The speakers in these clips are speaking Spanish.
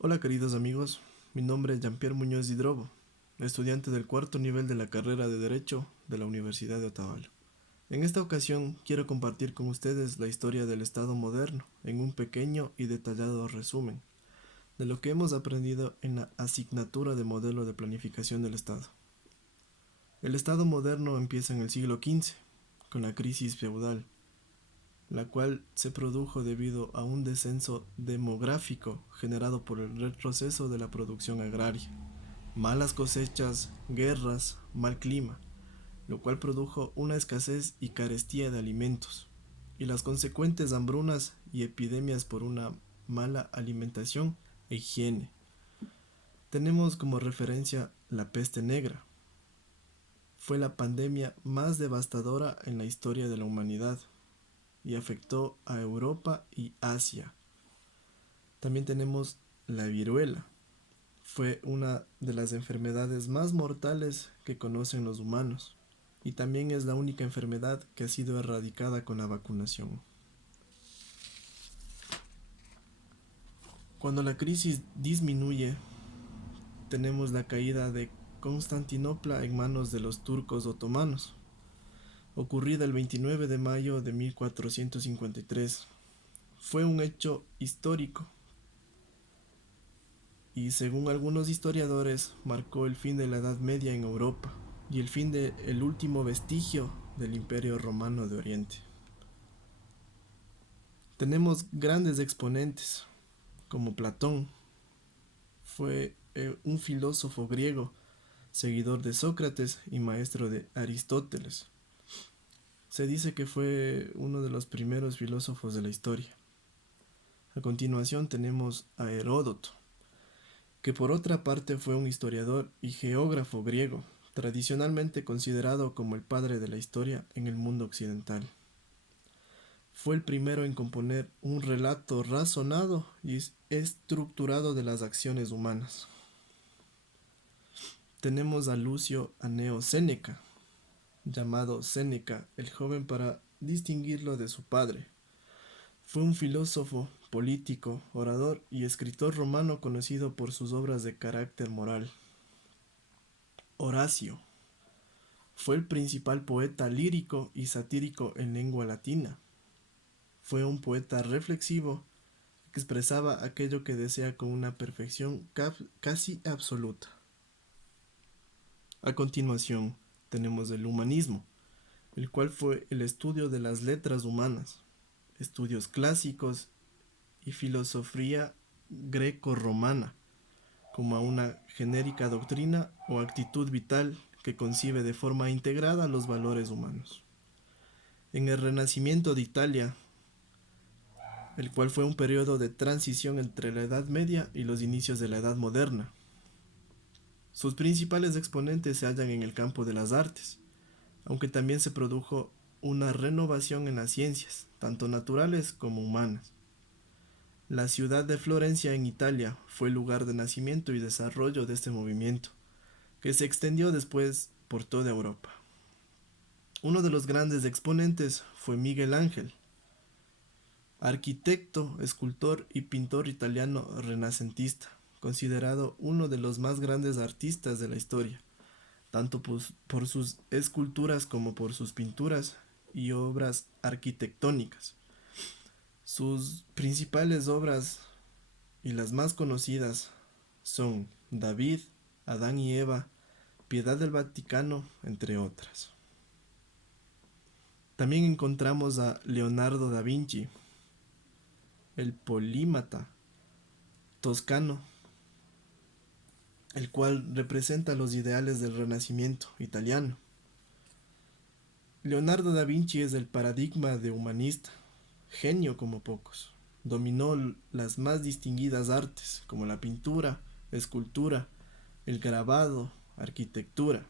Hola queridos amigos, mi nombre es Jean-Pierre Muñoz Hidrobo, estudiante del cuarto nivel de la carrera de Derecho de la Universidad de Otavalo. En esta ocasión quiero compartir con ustedes la historia del Estado moderno en un pequeño y detallado resumen de lo que hemos aprendido en la asignatura de modelo de planificación del Estado. El Estado moderno empieza en el siglo XV, con la crisis feudal, la cual se produjo debido a un descenso demográfico generado por el retroceso de la producción agraria, malas cosechas, guerras, mal clima, lo cual produjo una escasez y carestía de alimentos, y las consecuentes hambrunas y epidemias por una mala alimentación e higiene. Tenemos como referencia la peste negra. Fue la pandemia más devastadora en la historia de la humanidad y afectó a Europa y Asia. También tenemos la viruela. Fue una de las enfermedades más mortales que conocen los humanos y también es la única enfermedad que ha sido erradicada con la vacunación. Cuando la crisis disminuye, tenemos la caída de Constantinopla en manos de los turcos otomanos, ocurrida el 29 de mayo de 1453. Fue un hecho histórico y, según algunos historiadores, marcó el fin de la Edad Media en Europa y el fin del último vestigio del Imperio Romano de Oriente. Tenemos grandes exponentes, como Platón. Fue un filósofo griego, seguidor de Sócrates y maestro de Aristóteles. Se dice que fue uno de los primeros filósofos de la historia. A continuación tenemos a Heródoto, que por otra parte fue un historiador y geógrafo griego, tradicionalmente considerado como el padre de la historia en el mundo occidental. Fue el primero en componer un relato razonado y estructurado de las acciones humanas. Tenemos a Lucio Aneo Séneca, llamado Séneca el joven para distinguirlo de su padre. Fue un filósofo, político, orador y escritor romano conocido por sus obras de carácter moral. Horacio fue el principal poeta lírico y satírico en lengua latina. Fue un poeta reflexivo que expresaba aquello que desea con una perfección casi absoluta. A continuación, tenemos el humanismo, el cual fue el estudio de las letras humanas, estudios clásicos y filosofía greco-romana, como a una genérica doctrina o actitud vital que concibe de forma integrada los valores humanos. En el Renacimiento de Italia, el cual fue un periodo de transición entre la Edad Media y los inicios de la Edad Moderna. Sus principales exponentes se hallan en el campo de las artes, aunque también se produjo una renovación en las ciencias, tanto naturales como humanas. La ciudad de Florencia en Italia fue el lugar de nacimiento y desarrollo de este movimiento, que se extendió después por toda Europa. Uno de los grandes exponentes fue Miguel Ángel, arquitecto, escultor y pintor italiano renacentista, considerado uno de los más grandes artistas de la historia, tanto por sus esculturas como por sus pinturas y obras arquitectónicas. Sus principales obras y las más conocidas son David, Adán y Eva, Piedad del Vaticano, entre otras. También encontramos a Leonardo da Vinci, el polímata toscano, el cual representa los ideales del Renacimiento italiano. Leonardo da Vinci es el paradigma de humanista, genio como pocos. Dominó las más distinguidas artes como la pintura, escultura, el grabado, arquitectura,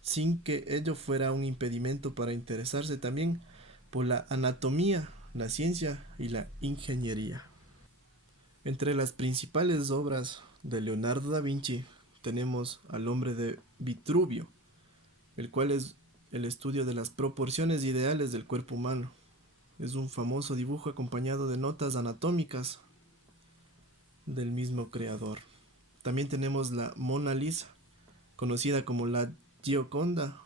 sin que ello fuera un impedimento para interesarse también por la anatomía, la ciencia y la ingeniería. Entre las principales obras de Leonardo da Vinci tenemos al hombre de Vitruvio, el cual es el estudio de las proporciones ideales del cuerpo humano. Es un famoso dibujo acompañado de notas anatómicas del mismo creador. También tenemos la Mona Lisa, conocida como la Gioconda,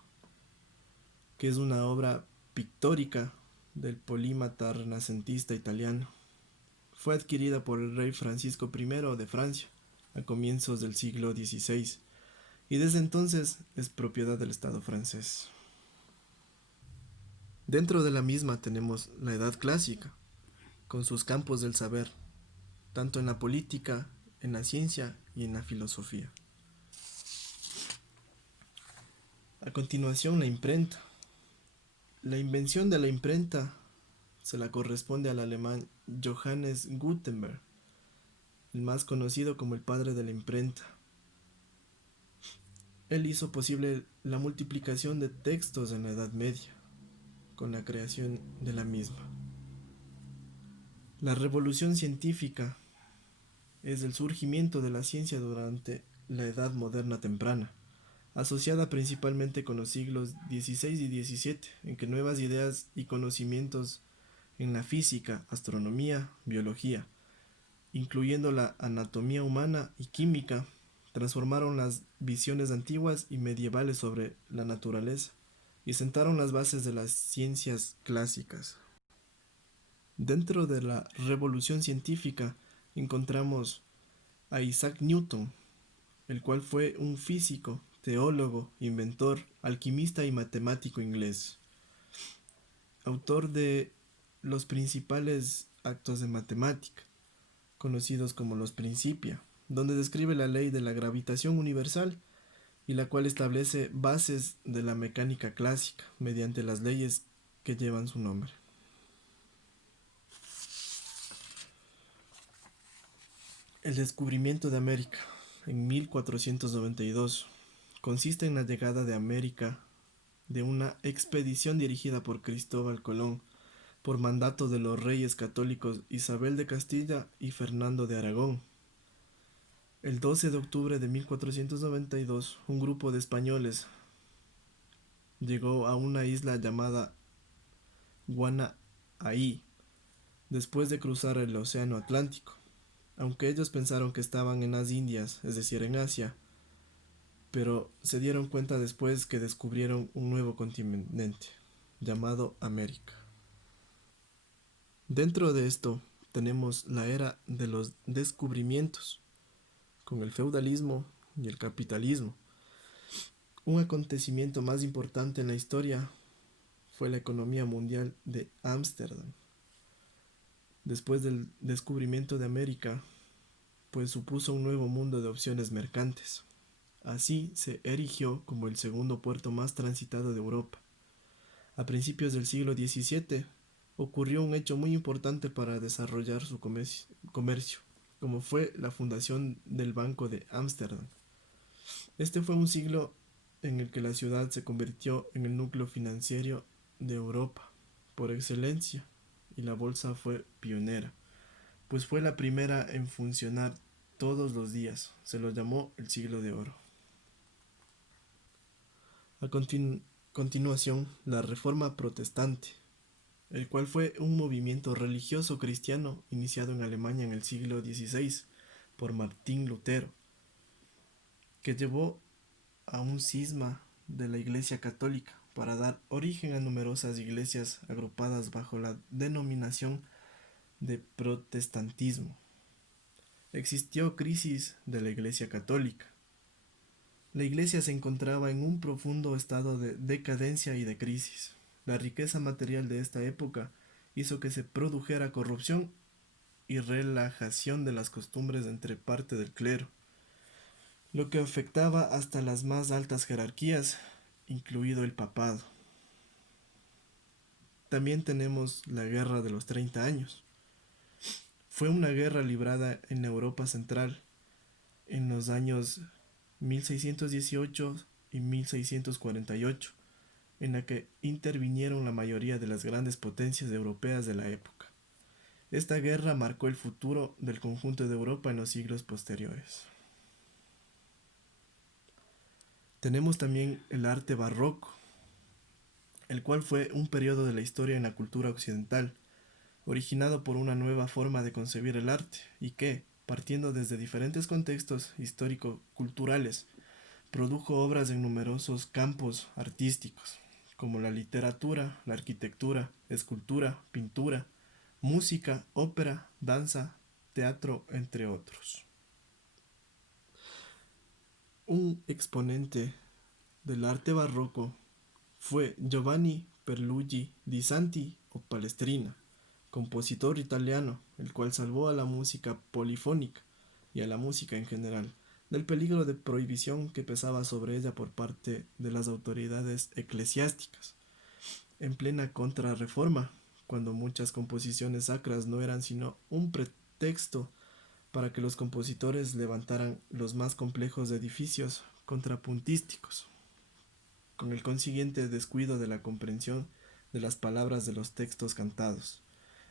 que es una obra pictórica del polímata renacentista italiano. Fue adquirida por el rey Francisco I de Francia a comienzos del siglo XVI y desde entonces es propiedad del Estado francés. Dentro de la misma tenemos la Edad Clásica, con sus campos del saber, tanto en la política, en la ciencia y en la filosofía. A continuación, la imprenta. La invención de la imprenta se la corresponde al alemán Johannes Gutenberg, el más conocido como el padre de la imprenta. Él hizo posible la multiplicación de textos en la Edad Media, con la creación de la misma. La revolución científica es el surgimiento de la ciencia durante la Edad Moderna temprana, asociada principalmente con los siglos XVI y XVII, en que nuevas ideas y conocimientos en la física, astronomía, biología, incluyendo la anatomía humana y química, transformaron las visiones antiguas y medievales sobre la naturaleza y sentaron las bases de las ciencias clásicas. Dentro de la revolución científica encontramos a Isaac Newton, el cual fue un físico, teólogo, inventor, alquimista y matemático inglés, autor de los principales actos de matemática, conocidos como los Principia, donde describe la ley de la gravitación universal y la cual establece bases de la mecánica clásica mediante las leyes que llevan su nombre. El descubrimiento de América en 1492 consiste en la llegada de América de una expedición dirigida por Cristóbal Colón por mandato de los reyes católicos Isabel de Castilla y Fernando de Aragón. El 12 de octubre de 1492, un grupo de españoles llegó a una isla llamada Guanahaí, después de cruzar el Océano Atlántico. Aunque ellos pensaron que estaban en las Indias, es decir, en Asia, pero se dieron cuenta después que descubrieron un nuevo continente, llamado América. Dentro de esto tenemos la era de los descubrimientos, con el feudalismo y el capitalismo. Un acontecimiento más importante en la historia fue la economía mundial de Ámsterdam. Después del descubrimiento de América, pues supuso un nuevo mundo de opciones mercantes. Así se erigió como el segundo puerto más transitado de Europa. A principios del siglo XVII ocurrió un hecho muy importante para desarrollar su comercio, como fue la fundación del Banco de Ámsterdam. Este fue un siglo en el que la ciudad se convirtió en el núcleo financiero de Europa por excelencia y la bolsa fue pionera, pues fue la primera en funcionar todos los días. Se lo llamó el siglo de oro. A continuación, la Reforma Protestante, el cual fue un movimiento religioso cristiano iniciado en Alemania en el siglo XVI por Martín Lutero, que llevó a un cisma de la Iglesia Católica para dar origen a numerosas iglesias agrupadas bajo la denominación de protestantismo. Existió crisis de la Iglesia Católica. La Iglesia se encontraba en un profundo estado de decadencia y de crisis. La riqueza material de esta época hizo que se produjera corrupción y relajación de las costumbres entre parte del clero, lo que afectaba hasta las más altas jerarquías, incluido el papado. También tenemos la Guerra de los 30 años. Fue una guerra librada en la Europa central en los años 1618 y 1648, en la que intervinieron la mayoría de las grandes potencias europeas de la época. Esta guerra marcó el futuro del conjunto de Europa en los siglos posteriores. Tenemos también el arte barroco, el cual fue un periodo de la historia en la cultura occidental, originado por una nueva forma de concebir el arte y que, partiendo desde diferentes contextos histórico-culturales. Produjo obras en numerosos campos artísticos, como la literatura, la arquitectura, escultura, pintura, música, ópera, danza, teatro, entre otros. Un exponente del arte barroco fue Giovanni Perluigi di Santi o Palestrina, compositor italiano, el cual salvó a la música polifónica y a la música en general del peligro de prohibición que pesaba sobre ella por parte de las autoridades eclesiásticas. En plena contrarreforma, cuando muchas composiciones sacras no eran sino un pretexto para que los compositores levantaran los más complejos edificios contrapuntísticos, con el consiguiente descuido de la comprensión de las palabras de los textos cantados.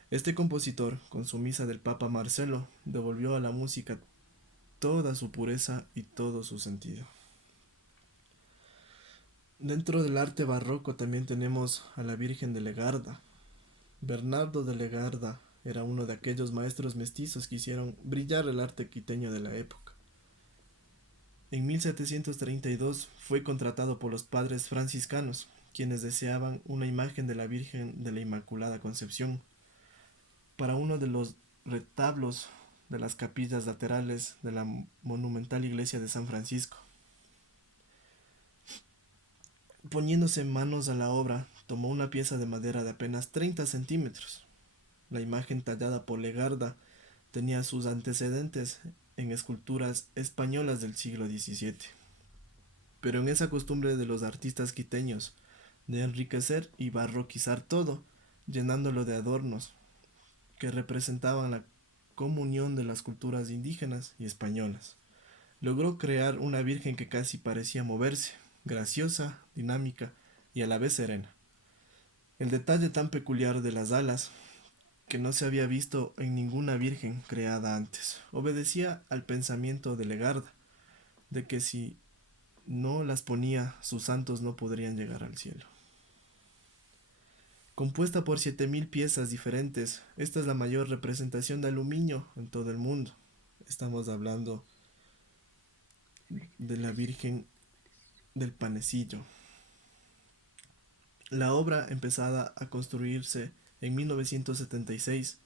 Este compositor, con su misa del Papa Marcelo, devolvió a la música toda su pureza y todo su sentido. Dentro del arte barroco también tenemos a la Virgen de Legarda. Bernardo de Legarda era uno de aquellos maestros mestizos que hicieron brillar el arte quiteño de la época. En 1732 fue contratado por los padres franciscanos, quienes deseaban una imagen de la Virgen de la Inmaculada Concepción para uno de los retablos de las capillas laterales de la monumental iglesia de San Francisco. Poniéndose manos a la obra, tomó una pieza de madera de apenas 30 centímetros. La imagen tallada por Legarda tenía sus antecedentes en esculturas españolas del siglo XVII. Pero en esa costumbre de los artistas quiteños de enriquecer y barroquizar todo, llenándolo de adornos que representaban la comunión de las culturas indígenas y españolas, logró crear una virgen que casi parecía moverse, graciosa, dinámica y a la vez serena. El detalle tan peculiar de las alas, que no se había visto en ninguna virgen creada antes, obedecía al pensamiento de Legarda, de que si no las ponía, sus santos no podrían llegar al cielo. Compuesta por 7000 piezas diferentes, esta es la mayor representación de aluminio en todo el mundo. Estamos hablando de la Virgen del Panecillo. La obra, empezada a construirse en 1976,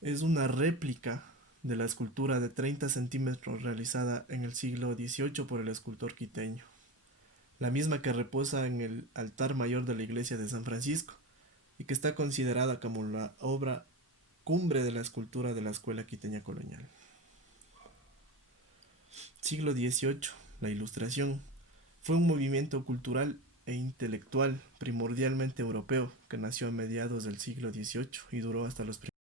es una réplica de la escultura de 30 centímetros realizada en el siglo XVIII por el escultor quiteño, la misma que reposa en el altar mayor de la iglesia de San Francisco y que está considerada como la obra cumbre de la escultura de la escuela quiteña colonial. Siglo XVIII. La Ilustración fue un movimiento cultural e intelectual primordialmente europeo que nació a mediados del siglo XVIII y duró hasta los